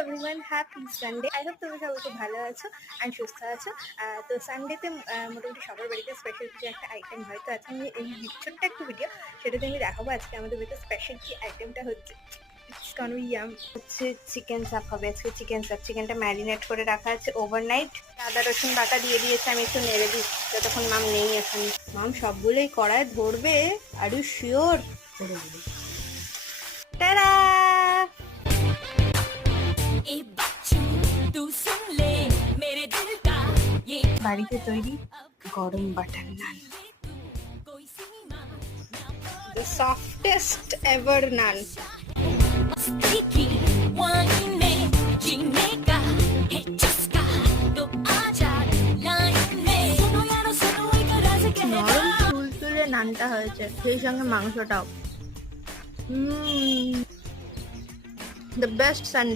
Everyone, happy Sunday. I hope তোমরা সবাই খুব ভালো আছো অ্যান্ড সুস্থ আছো। তো সানডেতে মোটামুটি সবার বাড়িতে স্পেশাল কিছু একটা আইটেম হয়। তো আজকে আমি এই ছোট্ট একটা ভিডিও সেটাতে আমি দেখাবো আজকে আমাদের বাড়িতে স্পেশাল কি আইটেমটা হচ্ছে। হচ্ছে চিকেন চাপ হবে আজকে। চিকেন চাপ, চিকেনটা ম্যারিনেট করে রাখা আছে ওভারনাইট। আদা রসুন বাটা দিয়ে দিয়েছে, আমি একটু নেড়ে দিই যতক্ষণ মাম নেই এখানে। মাম সবগুলোই কড়ায় ধরবে, আর ইউ শিওর? করে দেবে। টাটা। বাড়িতে তৈরি গরম butter naan, the softest ever naan. নরম তুলতুলে নানটা হয়েছে, সেই সঙ্গে মাংসটাও। The best Sunday.